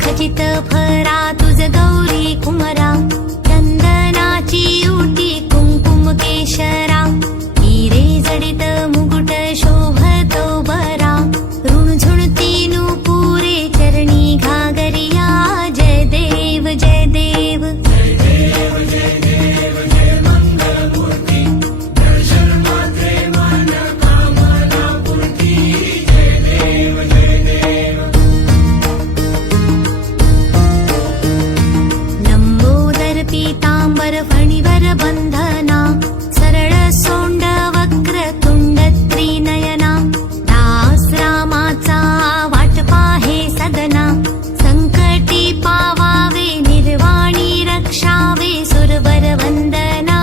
खचित फरा तुझ गौरी कुमरा, चंदनाची उटी कुंकुम केशरा, हिरे जडित मुकुट शोभतो बरा, रुणझुणती नुपुरे चरणी घागरिया, जय देव जय देव जय देव जय देव जय मंगलमूर्ती, दर्शन मात्रे मन कामना पूर्ती, जय देव जय देव। लंबोदर पीतांबर फणीवर बंधना, सरळ सोंड वक्र तुंड त्रिनयना, दास रामाचा वाट पाहे सदना, संकटी पावावे निर्वाणी रक्षावे सुरवर वंदना,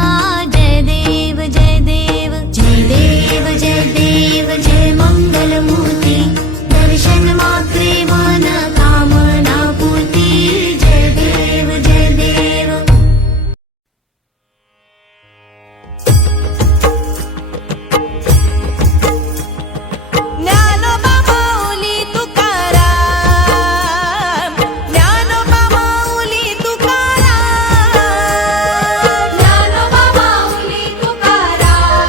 जय देव जय देव जय देव जय देव जय मंगलमूर्ती, दर्शन मात्रे मन कामना पूर्ती, जय देव जय देव। ज्ञानोबा माऊली तुकाराम, ज्ञानोबा माऊली तुकाराम, ज्ञानोबा माऊली तुकाराम,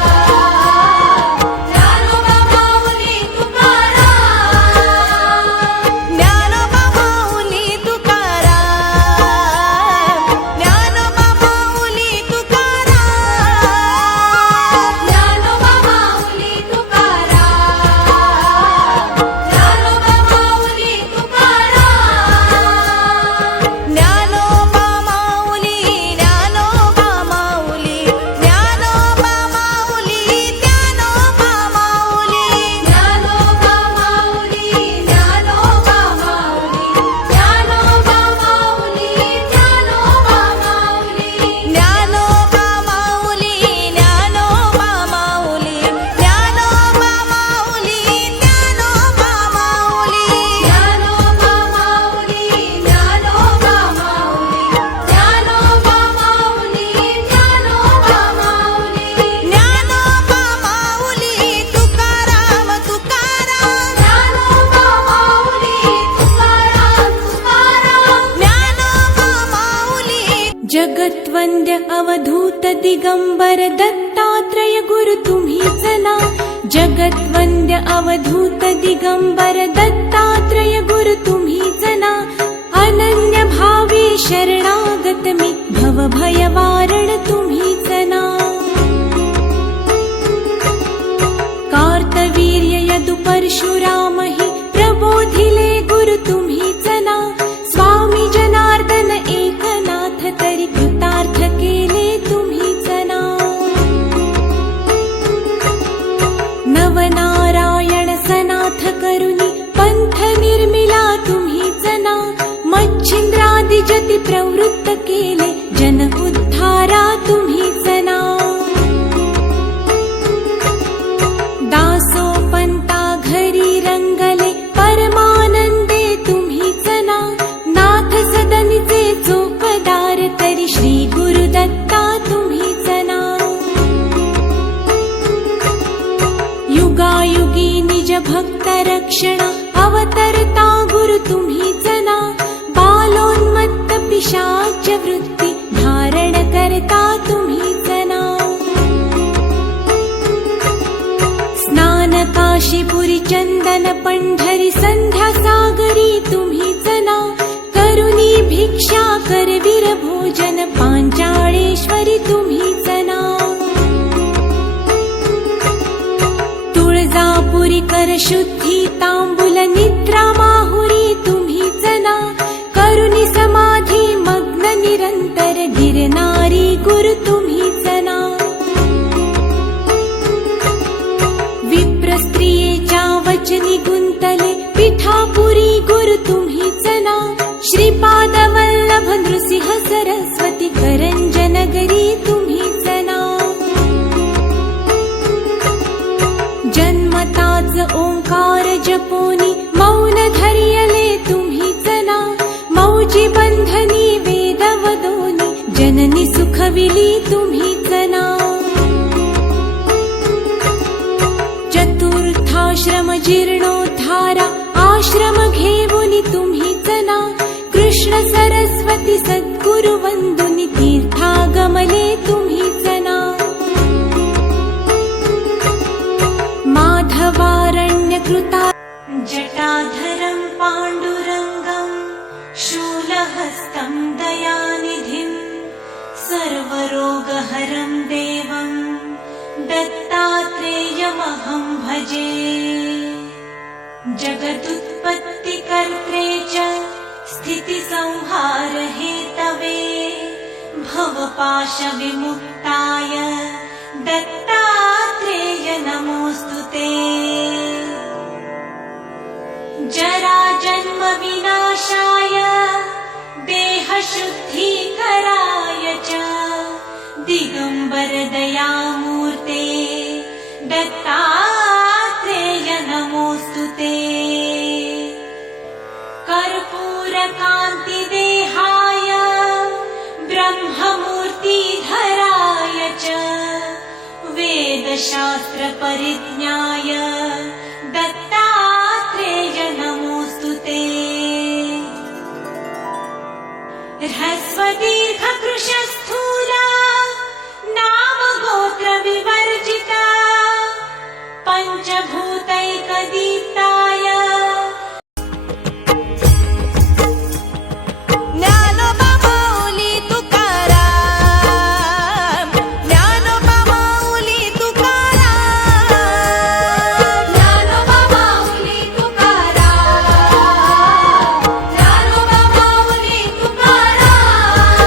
ज्ञानोबा माऊली तुकाराम, ज्ञानोबा माऊली तुकाराम, ज्ञानोबा माऊली तुकाराम, ज्ञानोबा माऊली तुकाराम, ज्ञानोबा माऊली तुकाराम, ज्ञानोबा माऊली, ज्ञानोबा माऊली, ज्ञानोबा माऊली, ज्ञानोबा माऊली, ज्ञानोबा माऊली, ज्ञानोबा माऊली, ज्ञानोबा माऊली, ज्ञानोबा माऊली, ज्ञानोबा माऊली, ज्ञानोबा माऊली, ज्ञानोबा माऊली, ज्ञानोबा माऊली, ज्ञानोबा माऊली, ज्ञानोबा माऊली, ज्ञानोबा माऊली, ज्ञानोबा माऊली, ज्ञानोबा माऊली तुकाराम तुकाराम, ज्ञानोबा माऊली तुकाराम तुकाराम, ज्ञानोबा माऊली। जगत्वंद्य अवधूत दिगंबर दत्तात्रय गुरु तुम्हीच ना, जगत्वंद्य अवधूत दिगंबर दत्तात्रय गुरु तुम्हीच ना, अनन्य भावे शरणागत मी भव भय वारण तुम्हीच ना, कार्तवीर्य यदु परशुराम हि प्रबोधिले गुरु तुम्हीच ना, स्वामी जनार्दन एकनाथ तरी कृतार्थ केले तुम्हीच ना, नवनारायण सनाथ करुणी पंथ निर्मिला तुम्हीच ना, मच्छिंद्रादि जति प्रवृत्त केले जन उद्धारा तुम्हीच ना, दासोपंता घरी रंगले परमानंदे तुम्हीच ना, नाथ सदनीचे चोपदार तरी श्री गुरुदत्ता तुम्हीच ना, युगायुगी निज भक्त रक्षणा अवतरता गुरु तुम्हीच ना, बालोन्मत्त पिशाच वृत्ती धारण करता तुम्हीच ना, स्नान काशीपुरी चंदन पंढरी संध्या सागरी तुम्हीच ना, करुणी भिक्षा करवीर भोजन पांचाळेश्वरी तुम्हीच ना, तुळजापुरी कर शुद्धी तांबूल निद्रा माहुरी तुम्हीच ना, करुणी समाधी मग्न निरंतर गिरनारी गुरु तुम्हीच ना, विप्र स्त्रियेच्या वचनी गुंतले पिठापुरी गुरु तुम्हीच ना, श्रीपाद वल्लभ नृसिंह सरस्वती करंजनगरी तुम्हीच ना, जन्मताच ओंकार जपोनी मौन धरियले तुम्हीच ना, मौजी बंधनी वेद वदोनी जननी सुखविली तुम्हीच ना, चतुर्थाश्रम जीर्णोद्धारा आश्रम घेऊनी तुम्हीच ना, सती सद्गुरु वंदुनी तीर्थागमले तुम्हीच ना माधवारण्यकृता जटाधरं पाण्डुरङ्गं शूलहस्तं दयानिधिं सर्वरोगहरं देवं दत्तात्रेयमहं भजे जगदुत्पत्तिकर्त्रे च स्थितिसंहारहेतवे भवपाशविमुक्ताय दत्तात्रेय नमोऽस्तु ते जराजन्मविनाशाय देहशुद्धीकराय च दिगम्बरदयामूर्ते दत्तात्रेय नमोऽस्तु ते कर्पूरकान्तिदेहाय ब्रह्ममूर्तिधराय च वेदशास्त्रपरिज्ञाय दत्तात्रेय नमोऽस्तु ते ह्रस्वदीर्घकृशस्थूला नामगोत्रविवर्जिता पञ्चभूतैकदीप्ताय ज्ञानोबा माऊली तुकाराम ज्ञानोबा माऊली तुकाराम ज्ञानोबा माऊली तुकाराम ज्ञानोबा माऊली तुकाराम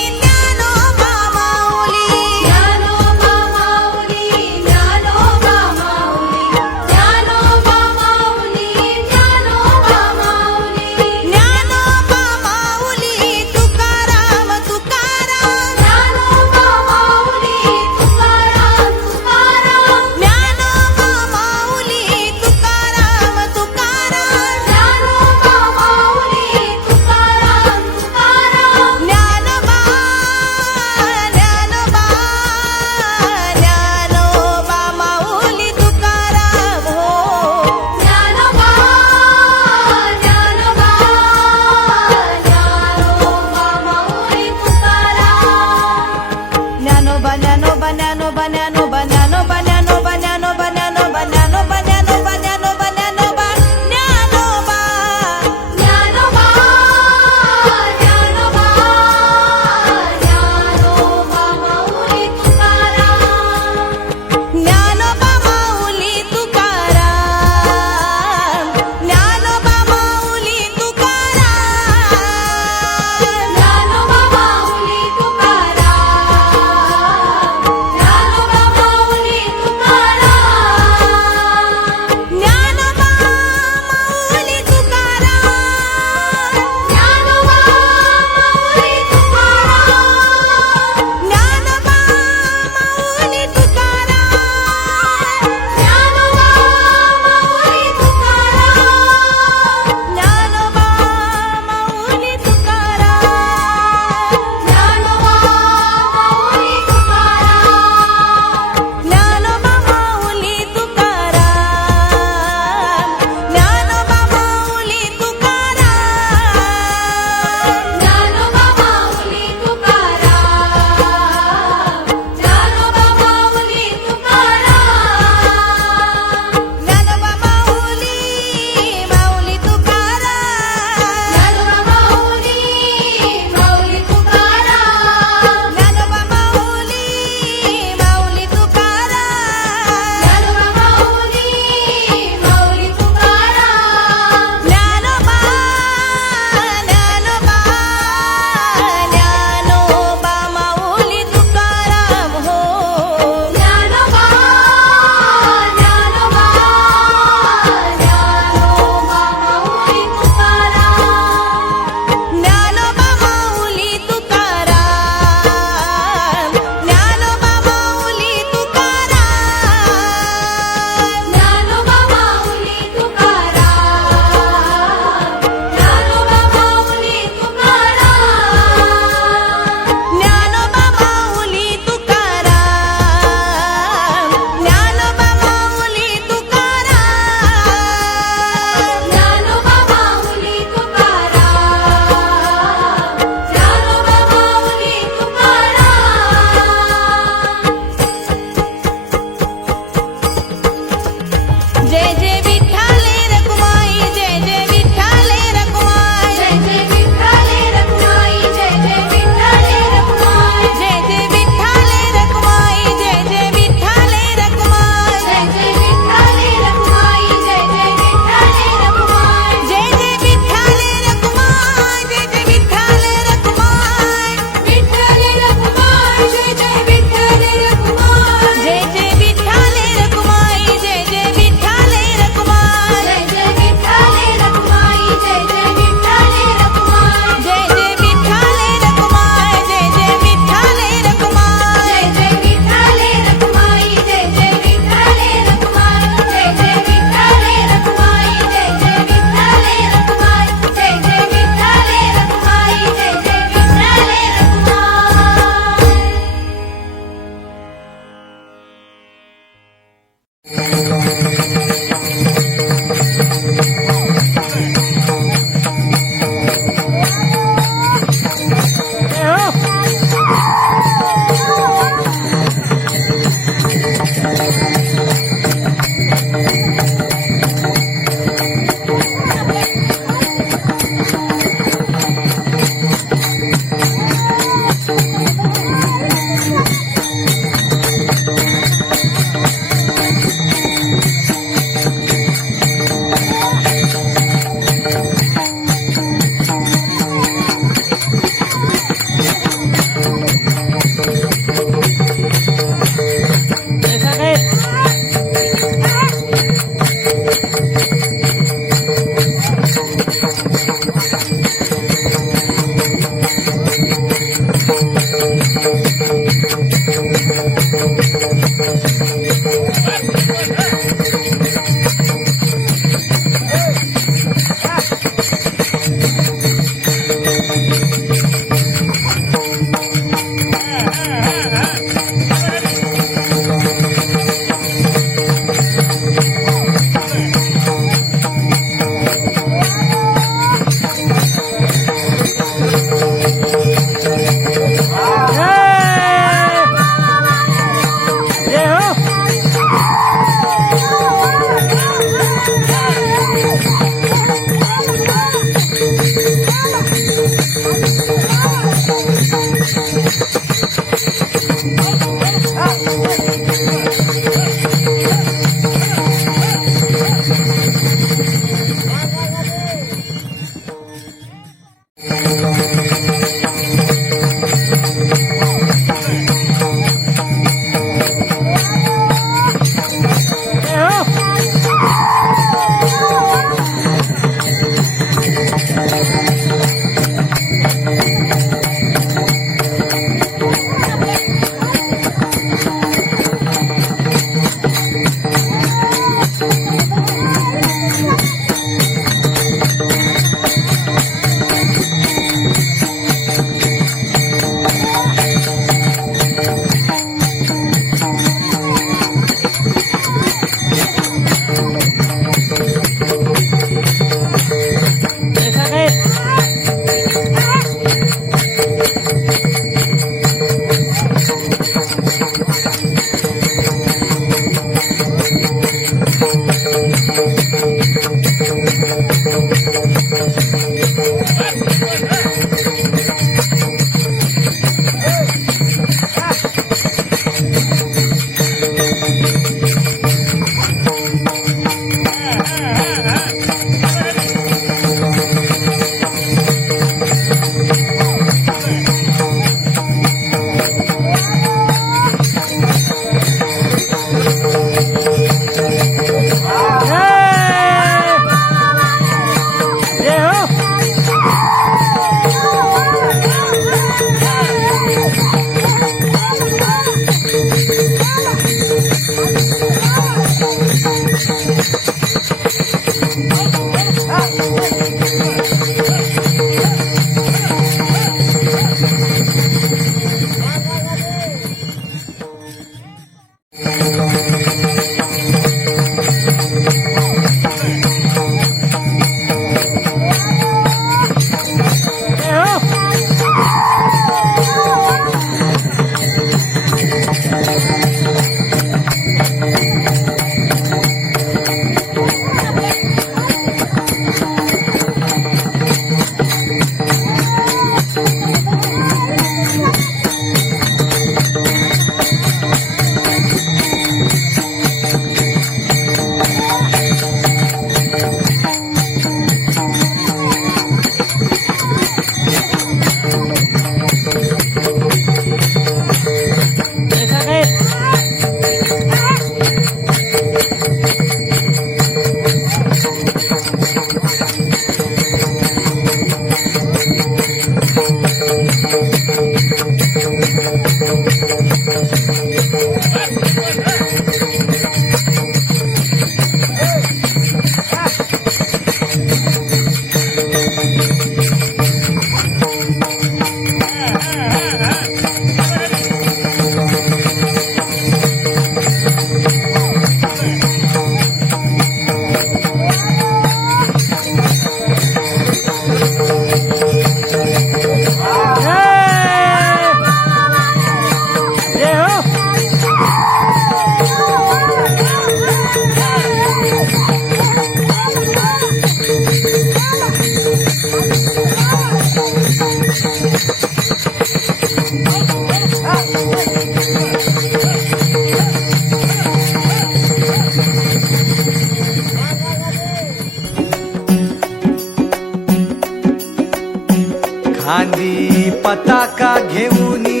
खांदी पताका घेऊनी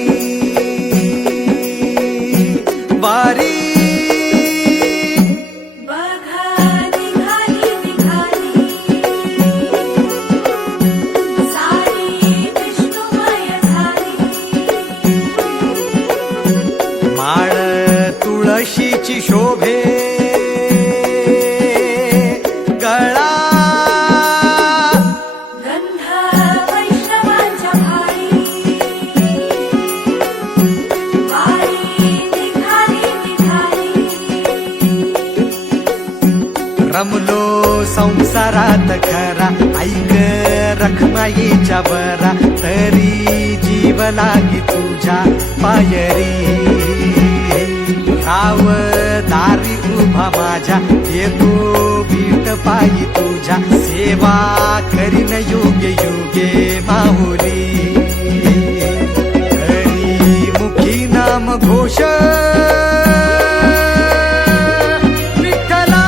वारी बघा निघाली निघाली सारी विष्णुमय झाली माळ तुळशीची शोभे गळा गंध वैष्णवांच्या भाळी वारी निघाली निघाली रमलो संसारात खरा ऐक रखमाईच्या बरा तरी जीव लागी तुझ्या पायरी राव दारी उभा माझ्या येतो बीट पायी तुझ्या सेवा करीन योग्य योगे माहुली हरी मुखी नाम घोष विठ्ठला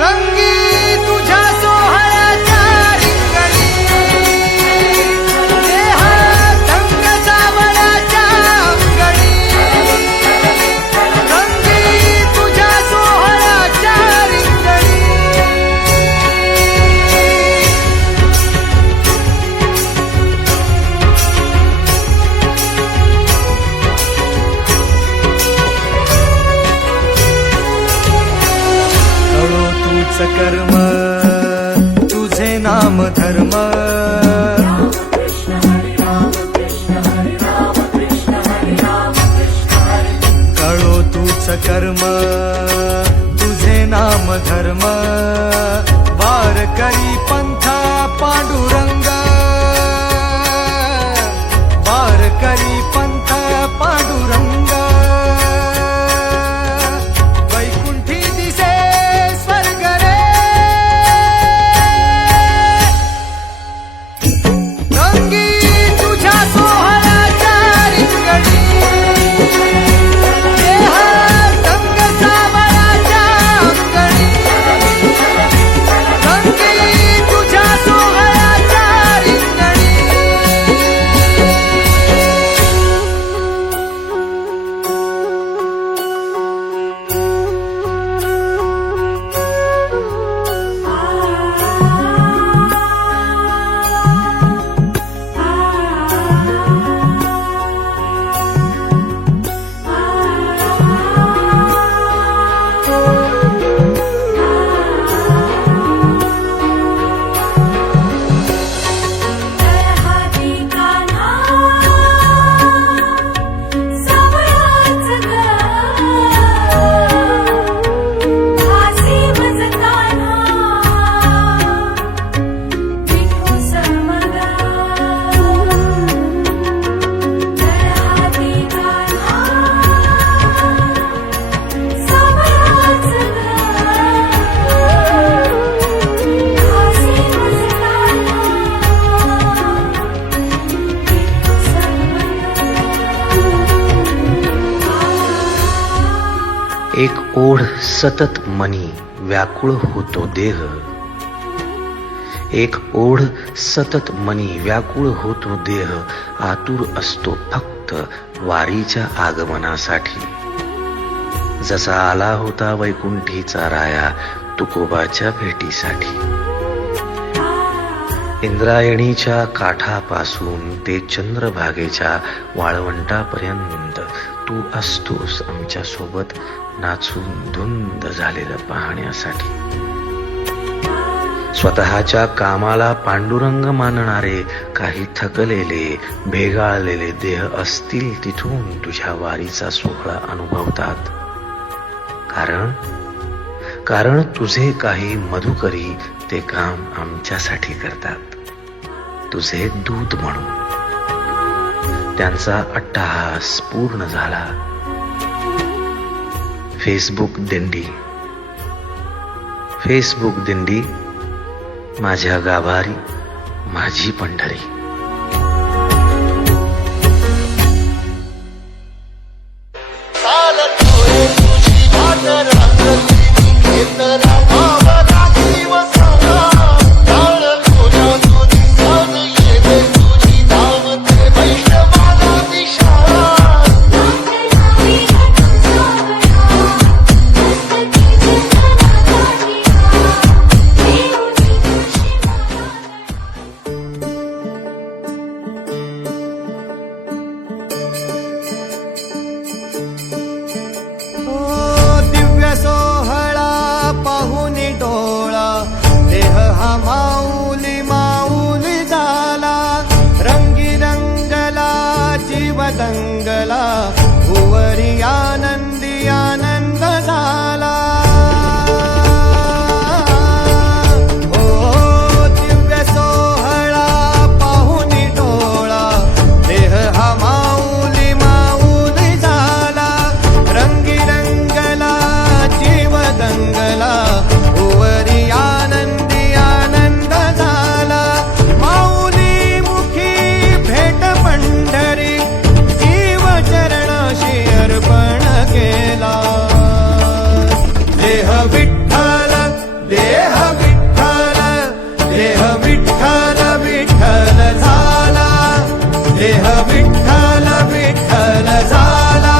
रंगी तुझ्या सोहळ्याच्या रिंगणी देहात रंग सावळ्याच्या अंगणी रंगी तुझ्या सोहळ्याच्या रिंगणी कळो तूच कर्म तुझे नाम धर्म कळो तूच कर्म तुझे नाम धर्म वारकरी पंथ पांडुरंग वारकरी पंथ पांडुरंग वैकुंठी दिसे स्वर्ग रे रंगी तुझ्या सोहळ्याच्या रिंगणी देहात रंग सावळ्याच्या अंगणी रंगी तुझ्या सोहळ्याच्या रिंगणी हाती कान्हा सावळाच ग हासी मज कान्हा विठू समग हाती कान्हा सावळाच ग हासी मज कान्हा एक ओढ सतत मनी व्याकुळ होतो देह एक ओढ सतत मनी व्याकुळ होतो देह आतुर असतो फक्त वारीच्या आगमनासाठी जसा आला होता वैकुंठीचा राया तुकोबाच्या भेटीसाठी इंद्रायणीच्या काठापासून ते चंद्रभागेच्या वाळवंटापर्यंत तू असतोस आमच्या सोबत नाचून धुंद झालेलं पाहण्यासाठी स्वतःच्या कामाला पांडुरंग मानणारे काही थकलेले भेगाळलेले देह असतील तिथून तुझ्या वारीचा सोहळा अनुभवतात. कारण तुझे काही मधुकरी ते काम आमच्यासाठी करतात, तुझे दूत म्हणून. त्यांचा अट्टहास पूर्ण झाला. फेसबुक दिंडी माझ्या गाभारी, माझी पंढरी. दंगला भुवरी आनंदी आनंद झाला. ओ दिव्य सोहळा पाहुनी डोळा, देह हा माऊली माऊली झाला. रंगी रंगला जीव दंगला, भुवरी आनंदी आनंद झाला. माऊली मुखी भेट पंढरी, चरणाशी अर्पण केला. देह विठ्ठल देह विठ्ठल देह विठ्ठल विठ्ठल झाला. देह विठ्ठल विठ्ठल झाला.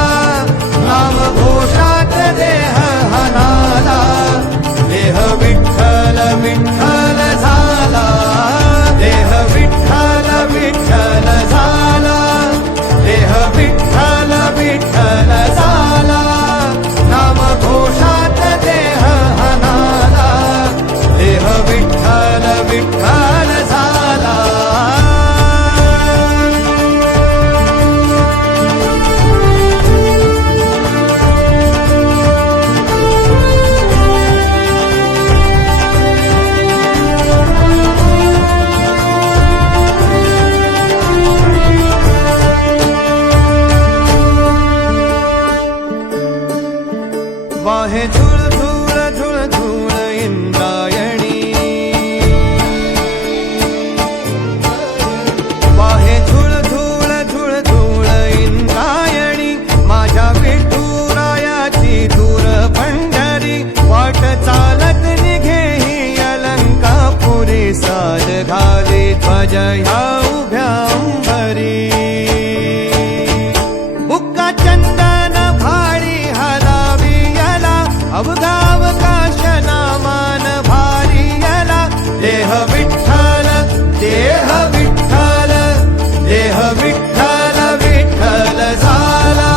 नाम घोषात देह हनाला. देह विठ्ठल विठ्ठल झाला. देह विठ्ठल विठ्ठल झाला. देह विठ्ठल विठ्ठल झाला. नाम घोषात देह हनाला. देह विठ्ठल विठ्ठल झाला. वाहे झुळ झुळ झुळ झुळ इंद्रायणी. वाहे झुळ झुळ झुळ झुळ इंद्रायणी. माझ्या विठुरायाची दूर पंढरी. वाट चालत निघे ही अलंकापुरी. साज घाली ध्वज ह्या उभ्या अंबरी. बुक्का चंदन भाळी हलावी याला. अवघावकाश नामान भारी याला. देह विठ्ठल देह विठ्ठल देह विठ्ठल विठ्ठल झाला.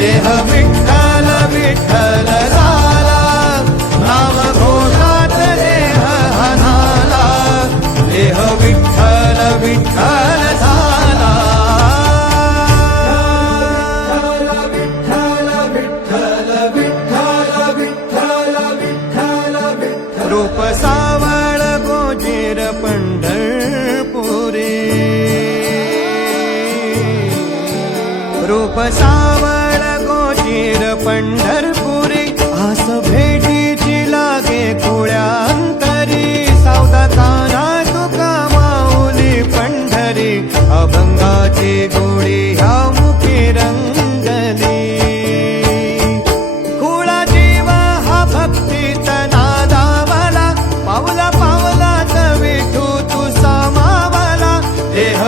देह विठ्ठल विठ्ठल झाला. नाम घोषात देह हनाला. देह विठ्ठल विठ्ठल झाला. रूप सावळ गोजीर पंढरपुरी. रूप सावळ गोजीर पंढरपुरी. आस भेटीची लागे खुळ्या अंतरी. सावधा काना तुका माऊली पंढरी. अभंगाची गोडी ह्या मुखी रंगली. खुळा जीव हा भक्तीत नादावला. पावला पावलात विठू तू सामावला. देह